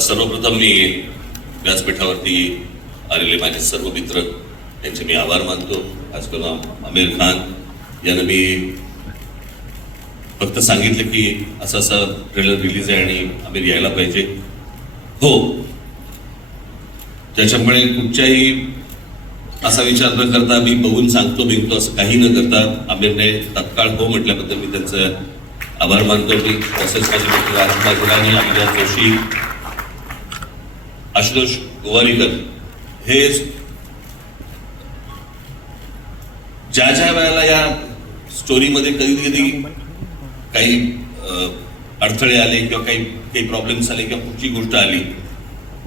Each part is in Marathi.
सर्वप्रथम मी व्यासपीठावरती आलेले माझे सर्व मित्र यांचे मी आभार मानतो. आजकाल आमिर खान यांना मी फक्त सांगितलं की असं असं ट्रेलर रिलीज आहे आणि आमिर यायला पाहिजे. हो त्याच्यामुळे कुठच्याही असा विचार न करता मी बघून सांगतो बिंकतो असं काही न करता आमिरने तत्काळ हो म्हटल्याबद्दल मी त्यांचं आभार मानतो. मी तसंच माझे मित्र राजकुमार गुराणी अभिजात जोशी आशुतोष गोवारीकर हे ज्या ज्या वेळेला या स्टोरीमध्ये कधी कधी काही अडथळे आले किंवा काही काही प्रॉब्लेम्स आले किंवा कुठची गोष्ट आली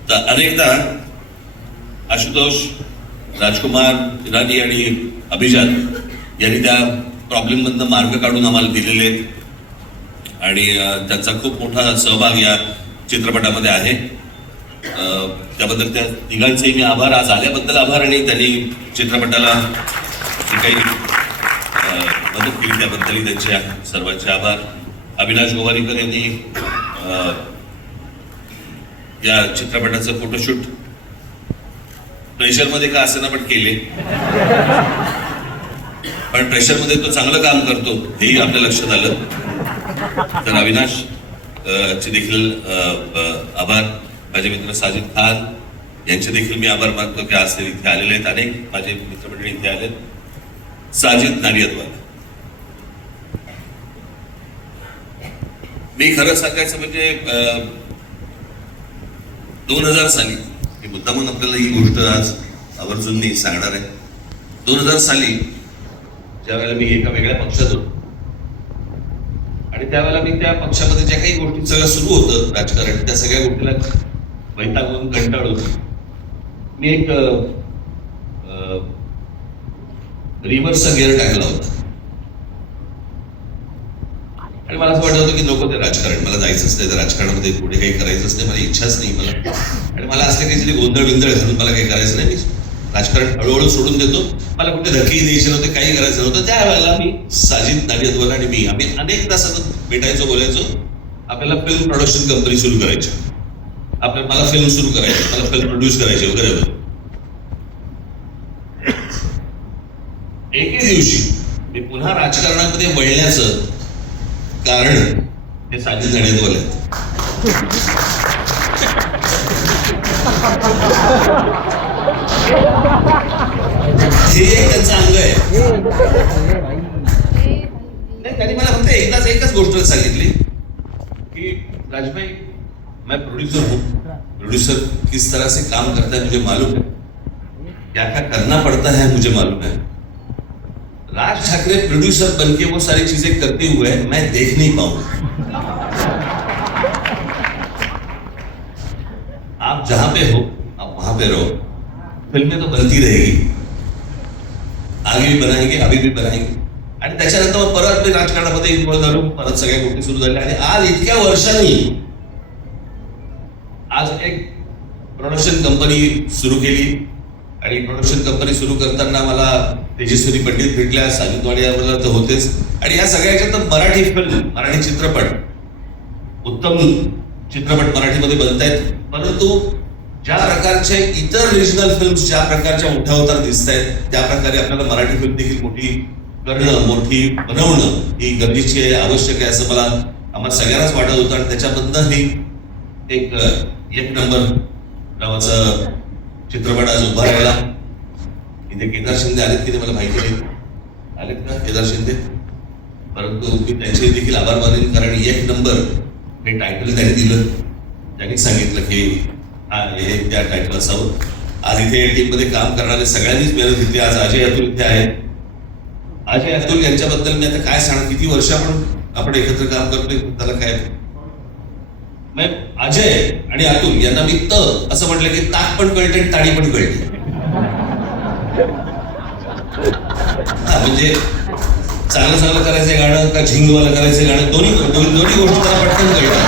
तर अनेकदा आशुतोष राजकुमार इराणी आणि अभिजात यांनी त्या प्रॉब्लेममधनं मार्ग काढून आम्हाला दिलेले आहेत. आणि त्यांचा खूप मोठा सहभाग या चित्रपटामध्ये आहे. त्याबद्दल त्या तिघांचेही मी आभार. आज आल्याबद्दल आभार आणि त्यांनी चित्रपटाला जे काही मदत केली त्याबद्दलही त्यांचे सर्वांचे आभार. अविनाश गोवारीकर यांनी या चित्रपटाचं फोटोशूट प्रेशरमध्ये का असेना पण केले? पण प्रेशरमध्ये तो चांगलं काम करतो हेही आपल्या लक्षात आलं. तर अविनाश चे देखील आभार. माझे मित्र साजिद खान यांचे देखील मी आभार मानतो की आज ते इथे आलेले आहेत. अनेक माझे मित्रमंडळी इथे आलेत. साजिद नाडियादवाला मी खरं सांगायचं म्हणजे दोन हजार साली मी मुद्दामून आपल्याला ही गोष्ट आज आवर्जून मी सांगणार आहे. दोन हजार साली ज्यावेळेला मी एका वेगळ्या पक्षात होतो आणि त्यावेळेला मी त्या पक्षामध्ये ज्या काही गोष्टी सगळं सुरू होतं राजकारण त्या सगळ्या गोष्टीला वैतागून कंटाळून मी एक रिव्हर्सचा गिअर टाकला होता. आणि मला असं वाटत होतं की नको ते राजकारण मला जायचंच नाही तर राजकारणामध्ये पुढे काही करायचंच नाही मला इच्छाच नाही मला. आणि मला असले काहीतरी गोंधळ बिंधळ घालून मला काही करायचं नाही. मी राजकारण हळूहळू सोडून देतो. मला कुठे धक्की द्यायचे नव्हते काही करायचं नव्हतं. त्यावेळेला मी साजिद नाडियादवाला आणि मी आम्ही अनेकदा सतत भेटायचो बोलायचो. आपल्याला फिल्म प्रोडक्शन कंपनी सुरू करायची. आपण मला फिल्म सुरू करायची मला फिल्म प्रोड्यूस करायची वगैरे वगैरे एके दिवशी मी पुन्हा राजकारणामध्ये वळण्याचं कारण हे साजिद नाडियादवाल आहेत हे एक त्यांचं अंग आहे. नाही त्यांनी मला फक्त एकदाच एकच गोष्ट सांगितली की राजभाई मैं प्रोड्यूसर हूँ। प्रोड्यूसर किस तरह से काम करता है मुझे मालूम है। क्या क्या करना पड़ता है मुझे मालूम है। राज ठाकरे प्रोड्यूसर बन के वो सारी चीज़ें करते हुए मैं देख नहीं पाऊँगा आप जहाँ पे हो, आप वहाँ पे रहो। फ़िल्में तो बनती रहेगी। आगे भी बनाएँगे, अभी भी बनाएँगे। आणि त्याच्यानंतर मग परत मी राजकारणामध्ये इन्व्हॉल्व झालो परत सगळ्या गोष्टी सुरू झाल्या आणि आज इतक्या वर्षांनी आज एक प्रोडक्शन कंपनी सुरू केली. आणि प्रोडक्शन कंपनी सुरू करताना मला तेजस्वी पंडित भेटल्या साजू वाडियावर तर होतेच. आणि या सगळ्याच्या तर मराठी फिल्म मराठी चित्रपट उत्तम चित्रपट मराठीमध्ये बनतायत परंतु ज्या प्रकारचे इतर रिजनल फिल्म्स ज्या प्रकारच्या मोठ्या दिसत आहेत त्या प्रकारे आपल्याला मराठी फिल्म देखील मोठी करणं मोठी बनवणं ही गरजेची आहे आवश्यक आहे असं मला आम्हाला सगळ्यांनाच वाटत होतं. आणि त्याच्याबद्दल ही एक एक नंबर नावाचा चित्रपट आज उभा राहिला. इथे केदार शिंदे आलेत की ते मला माहिती नाही. आलेत ना केदार शिंदे? परंतु मी त्यांचे देखील आभार मानेन कारण एक नंबर हे टायटल त्यांनी दिलं. त्यांनी सांगितलं की हा हे त्या टायटल असावं. आज इथे टीममध्ये काम करणारे सगळ्यांनीच मेहनत घेतली. आज अजय अतुल इथे आहेत अजय अतुल यांच्याबद्दल मी आता काय सांगणार? किती वर्ष आपण आपण एकत्र काम करतोय? त्याला काय मग अजय आणि अतुल यांना मी त असं म्हटलं की ताक पण कळते आणि ताडी पण कळते. म्हणजे चांगलं चांगलं करायचं गाणं का झिंगवालं करायचं गाणं दोन्ही दोन्ही गोष्टी त्याला पटकन कळतात.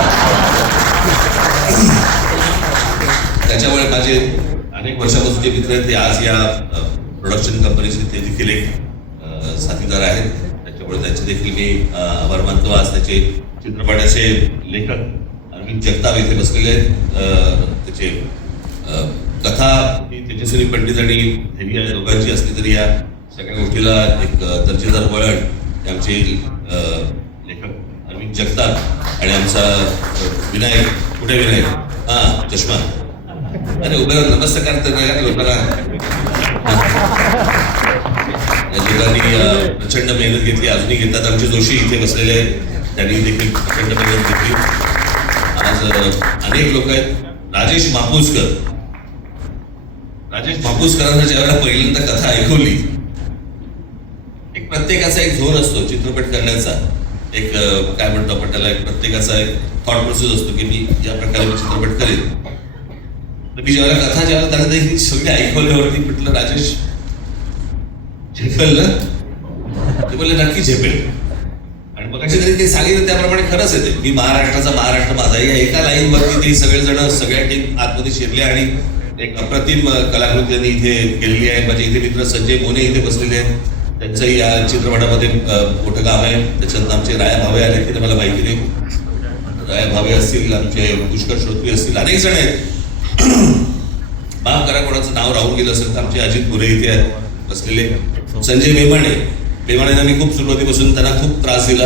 त्याच्यामुळे माझे अनेक वर्षापासून जे मित्र आहेत ते आज या प्रोडक्शन कंपनीचे ते देखील एक साथीदार आहेत. त्याच्यामुळे त्यांचे देखील मी आभार मानतो. आज त्याचे चित्रपटाचे लेखक अरविंद जगताप इथे बसलेले आहेत. त्याचे कथा ही तेजस्वी पंडित आणि हेवी या दोघांची असली तरी या सगळ्या गोष्टीला एक दर्जेदार वळण हे आमचे लेखक अरविंद जगताप आणि आमचा विनायक कुठे विनायक? हा चष्मा. अरे उभ्या नमस्कार तर नाही का? लोकांना. या प्रचंड मेहनत घेतली. अजूनही घेतात आमचे जोशी इथे बसलेले आहेत. त्यांनी देखील प्रचंड मेहनत घेतली. आज अनेक लोक आहेत. राजेश मापूसकर. राजेश मापूसकरांना ज्यावेळेला पहिल्यांदा कथा ऐकवली एक प्रत्येकाचा एक झोन असतो चित्रपट करण्याचा. एक काय म्हणतो आपण त्याला एक प्रत्येकाचा एक थॉट प्रोसेस असतो की मी ज्या प्रकारे मी चित्रपट करेन. तर मी ज्यावेळेला कथा ज्यावेळेला त्यांना ते सगळी ऐकवल्यावरती म्हटलं राजेश झेपेल ना? ते बोलले नक्की झेपेल. आणि ते सांगितलं त्याप्रमाणे खरंच येते मी महाराष्ट्राचा महाराष्ट्र माझा या एका लाईन वरती ते सगळेजण सगळ्या टीम आतमध्ये शिरले आणि एक अप्रतिम अं, कलाकृती त्यांनी इथे केलेली आहे. माझे इथे मित्र संजय मोने इथे बसलेले आहेत. त्यांचंही या चित्रपटामध्ये मोठं काम आहे. त्याच्यानंतर आमचे राया भावे आले तिथे मला माहिती नाही राया भावे असतील आमचे पुष्कर श्रोत्री असतील अनेक जण आहेत. माफ करा कोणाचं नाव राहून गेलं असेल तर आमचे अजित पुरे इथे आहेत बसलेले. संजय मेमाणे. मेमाणेंना मी खूप सुरुवातीपासून त्यांना खूप त्रास दिला.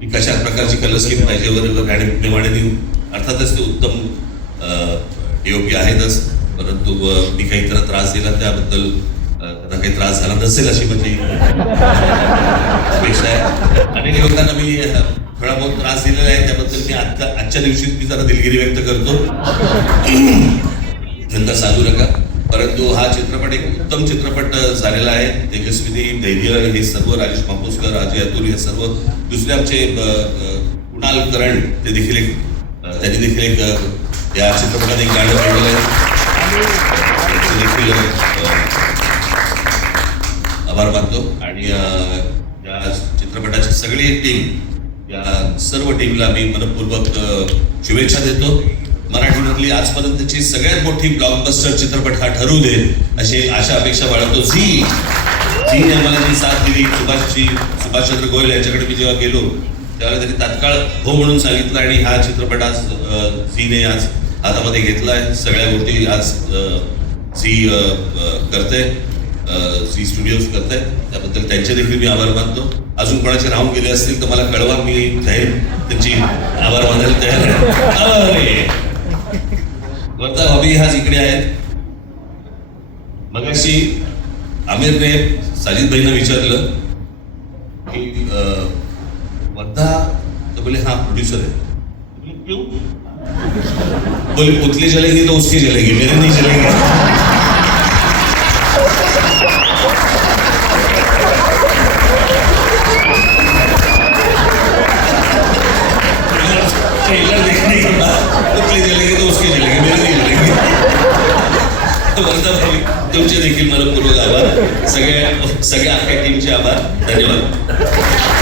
की कशा प्रकारची कलर स्कीम पाहिजे वगैरे आणि अर्थातच ते उत्तम योग्य आहेतच. परंतु मी काही त्याला त्रास दिला त्याबद्दल त्यांना काही त्रास झाला नसेल अशी माझी अपेक्षा आहे. अनेक लोकांना मी थोडा बहुत त्रास दिलेला आहे. त्याबद्दल मी आता आजच्या दिवशी मी जरा दिलगिरी व्यक्त करतो. नंतर सांगू नका. परंतु हा चित्रपट एक उत्तम चित्रपट झालेला आहे. तेजस्विनी धैर्य हे सर्व राजेश मापुसकर अजय अतुल हे सर्व दुसरे आमचे कुणाल करण ते देखील एक त्यांनी देखील एक या चित्रपटात एक गाणं गायलेलं आहे. देखील आभार मानतो. आणि या चित्रपटाची सगळी टीम या सर्व टीमला मी मनपूर्वक शुभेच्छा देतो. मराठीमधली आजपर्यंतची सगळ्यात मोठी ब्लॉकबस्टर चित्रपट हा ठरू दे अशी आशा अपेक्षा बाळगतो. झी. झी मला जी साथ दिली सुभाषची सुभाषचंद्र गोयल यांच्याकडे मी जेव्हा गेलो त्यावेळेला त्यांनी तात्काळ हो म्हणून सांगितलं आणि हा चित्रपट आज झीने आज हातामध्ये घेतलाय. सगळ्या गोष्टी आज झी करते झी स्टुडिओज करताय. त्याबद्दल त्यांचे देखील मी आभार मानतो. अजून कोणाचे राहून गेले असतील तर मला कळवा मी जाहीर त्यांची आभार मानायला तयार आहे. वर्धा हवी हाच इकडे आहेत. मगाशी आमिरने साजिद भाईंना विचारलं की वर्धा तो बोले हा प्रोड्यूसर है बोले, क्यों? बोले पुतले चलेंगे तो उसके चलेंगे मेरे नहीं चलेंगे ट्रेलर देखने के बाद पुतले चलेंगे तो उसके चलेंगे वर्धा भाई तुमचे देखील मनपूर्वक आभार. सगळ्या सगळ्या अख्ख्या टीमचे आभार. धन्यवाद.